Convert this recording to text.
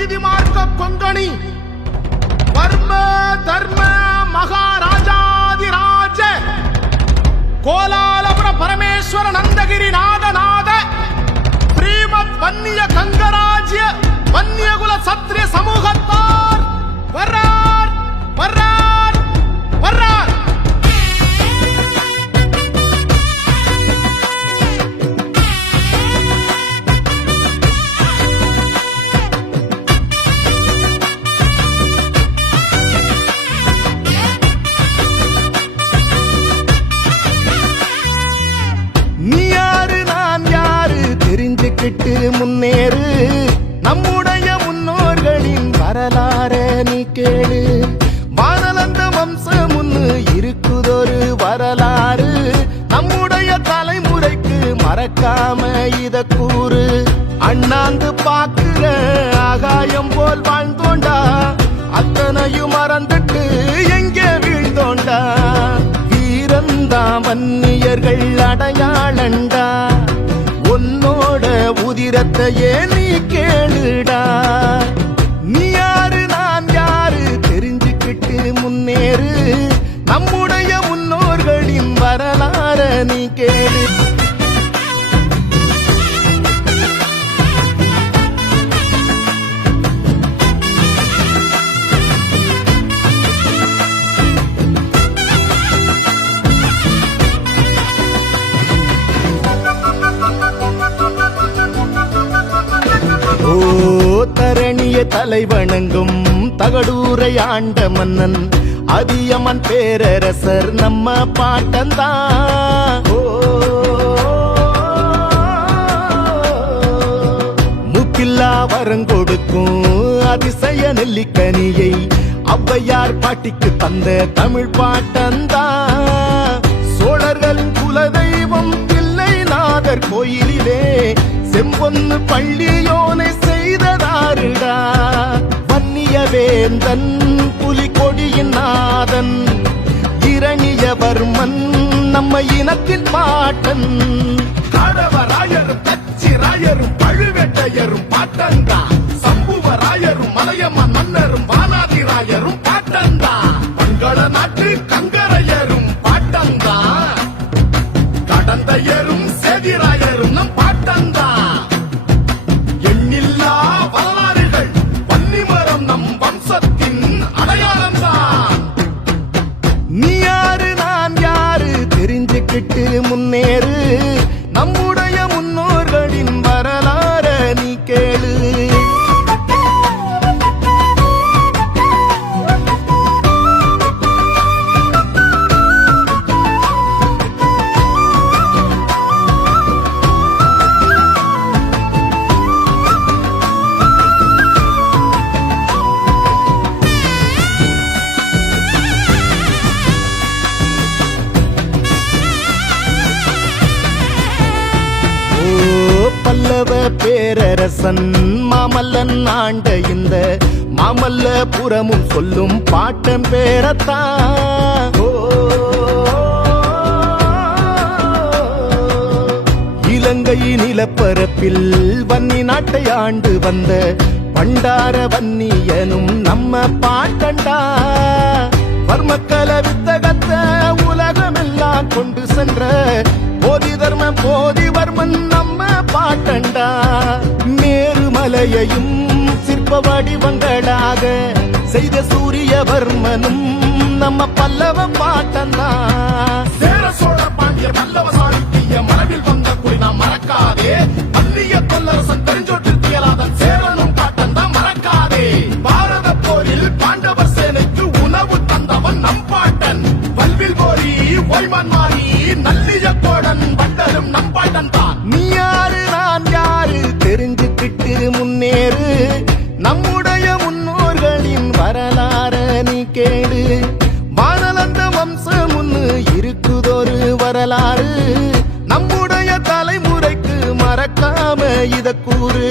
நீதி மார்க்க கொங்கணி வர்ம தர்ம மகாராஜாதிராஜ கோலாலபுர பரமேஸ்வர நந்தகிரி நாதநாத ஸ்ரீமத் வன்னிய கங்கராஜ்ய வன்னியகுல சத்திரிய சமூகத்தார் வர்றார் வர்றார் வர்றார். தெரிஞ்சுக்கிட்டு முன்னேறு நம்முடைய முன்னோர்களின் வரலாற நீ கேளு. வானலந்த வம்சம் முன்னு இருக்குதொரு வரலாறு நம்முடைய தலைமுறைக்கு மறக்காம இத கூறு. அண்ணாந்து பாக்குற ஆகாயம் போல் வாழ்ந்தோண்டா அத்தனையும் மறந்துட்டு எங்கே வீழ்ந்தோண்டா. வீரந்தா வன்னியர்கள் அடையாளண்டா உன்னோட உதிரத்தையே நீ கேளுடா. நீ யாரு நான் யாரு தெரிஞ்சுக்கிட்டு முன்னேறு நம்முடைய முன்னோர்களின் வரலாற நீ கேளு. தரணிய தலைவணங்கும் தகடூரை ஆண்ட மன்னன் அதியமன் பேரரசர் நம்ம பாட்டந்தான். முக்கில்லா வரங்கொடுக்கும் அதிசய நெல்லிக்கனியை ஔவையார் பாட்டிக்கு தந்த தமிழ் பாட்டந்தான். சோழர்களின் குலதெய்வம் தில்லைநாதர் கோயிலிலே செம்பொன்னு பள்ளியோனை செய்ததாருடா. வன்னிய வேந்தன் புலிகொடியின் நாதன் இரணியவர்மன் நம்ம இனத்தின் பாட்டன். காடவராயரும் தச்சிராயரும் பழுவேட்டையரும் பாட்டந்தா. சம்புவராயரும் மலையம்மன் மன்னரும் வானாதிராயரும் பாட்டந்தா. மங்கள நாட்டு கங்கரையரும் பாட்டந்தா. கடந்தையரும் சேதிராயரும் நம் பாட்டந்தா. எண்ணில்லா வரலாறுகள் வன்னிமரம் நம் வம்சத்தின் அடையாளம்தான். நீ யாரு நான் யாரு தெரிஞ்சுக்கிட்டு முன்னேறு நம்முடைய முன்னோர்களின் வரலாற நீ கேளு. பல்லவ பேரரசன் மாமல்லன் ஆண்ட இந்த மாமல்லபுரமும் சொல்லும் பாட்டம் பேரத்தான். இலங்கை நிலப்பரப்பில் வன்னி நாட்டை ஆண்டு வந்த பண்டார வன்னியனும் நம்ம பாட்டண்டா. வர்மக்கல வித்தகத்த உலகமெல்லாம் கொண்டு சென்ற போதி தர்மம் போதிவர்மன் நம்ம பாட்டண்டா. மேருமலையையும் சிற்ப வடிவங்களாக செய்த சூரியவர்மனும் நம்ம பல்லவ பாட்டந்தா. சேர சோழ பாண்டிய பல்லவ சாளுக்கிய மரபில் வந்த குடி நாம் மறக்காதே. வன்னிய தொல்லரசன் தெரிஞ்சோற்றிற்கு இயலாதன் சேரனும் பாட்டந்தா மறக்காதே. பாரத போரில் பாண்டவர் சேனைக்கு உணவு தந்தவன் நம் பாட்டன். வல்வில் போரி ஒய்மன் மாறி நல்லிய கோடன் வண்டரும் நம் பாட்டன் தான். நீ யாரு நான் யாரு தெரிஞ்சுக்கிட்டு முன்னேறு நம்முடைய முன்னோர்களின் வரலாற நீ கேளு. வானலந்த வம்சம் முன்னு இருக்குதொரு வரலாறு நம்முடைய தலைமுறைக்கு மறக்காம இத கூறு.